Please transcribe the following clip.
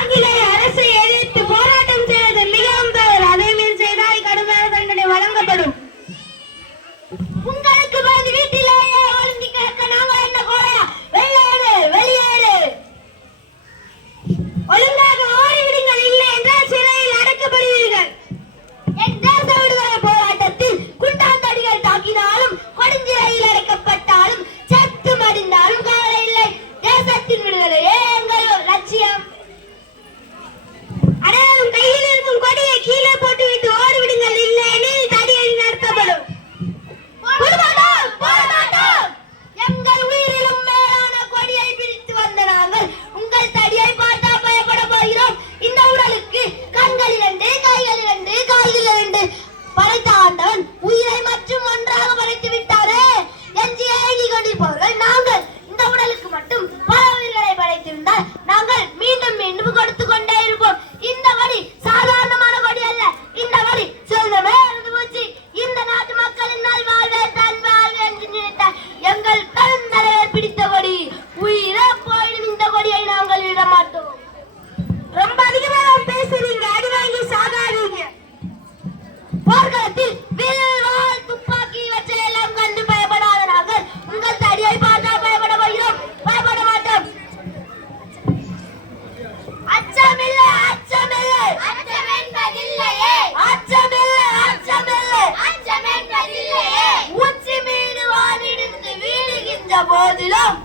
ஆங்கிலேய அரசை எதிர்த்து போராட்டம் செய்வது மிகவும் தவறு. அதை மீறி செய்தால் கடுமையான தண்டனை வழங்கப்படும். உங்களுக்கு வந்து வீட்டிலேயே ஒளிந்து கிடக்க நாங்கள் என்ன கோழையா? வெளியேறு, வெளியேறு. ஒழுங்காக ஓடிவிடுங்கள், இல்லை என்றால் சிறையில் அடைக்கப்படுவீர்கள். என் தேச விடுதலை போராட்டத்தில் குண்டாந்தடிகள் தாக்கினாலும் கொடுஞ்சிறையில் அடைக்கப்பட்டாலும் செத்து மடிந்தாலும் கவலை இல்லை. தேசத்தின் விடுதலையே எங்கள் லட்சியம். அனைவரும் கையில் இருக்கும் கொடியை கீழே போட்டுவிட்டு ஓடிவிடுங்கள், இல்லை எனில் தடியடி நடத்தப்படும். எங்கள் உயிரிலும் மேலான கொடியை பிரித்து வந்த நாங்கள் உங்கள் தடியை பார்த்தா பயப்பட போகிறோம். இந்த உடலுக்கு கண்கள் இரண்டு, கைகள் இரண்டு, கால்கள் இரண்டு படைத்த ஆண்டவன் உயிரை மற்றும் ஒன்றாக படைத்து விட்டாரே. எஞ்சிய எழுதி கொண்டிருப்பவர்கள் நாங்கள். இந்த உடலுக்கு மட்டும் பல உயிர்களை படைத்திருந்தால் நாங்கள் மீண்டும் மீண்டும் கொடுத்து கொண்டே இருப்போம். இந்த வழி சாதாரணமான கொடி அல்ல. இந்த வழி சொல்லுமே இருந்து போச்சு. இந்த நாட்டு மக்களின் நல்வாழ்வே தன் வாழ்வே என்று நினைத்த எங்கள் பெருந்தலைவர் பிடித்த கொடி. உயிரை போயிடும் இந்த கொடியை நாங்கள் விட மாட்டோம். ரொம்ப அதிகமாக பேசுறீங்க, அடி வாங்கி சாகாதீங்க. போர்க்களத்தில் வில், வாள், துப்பாக்கி இவற்றையெல்லாம் கண்டு பயப்படாத நாங்கள் உங்கள் தடியை பார்த்தா பயப்பட போகிறோம். பயப்பட மாட்டோம். அச்சமில்லை, அச்சமில்லை, அச்சமென்பதில்லையே, அச்சமில்லை, அச்சமில்லை, அச்சமென்பதில்லையே. உச்சி மீது வானிடிந்து வீழுகின்ற போதிலும்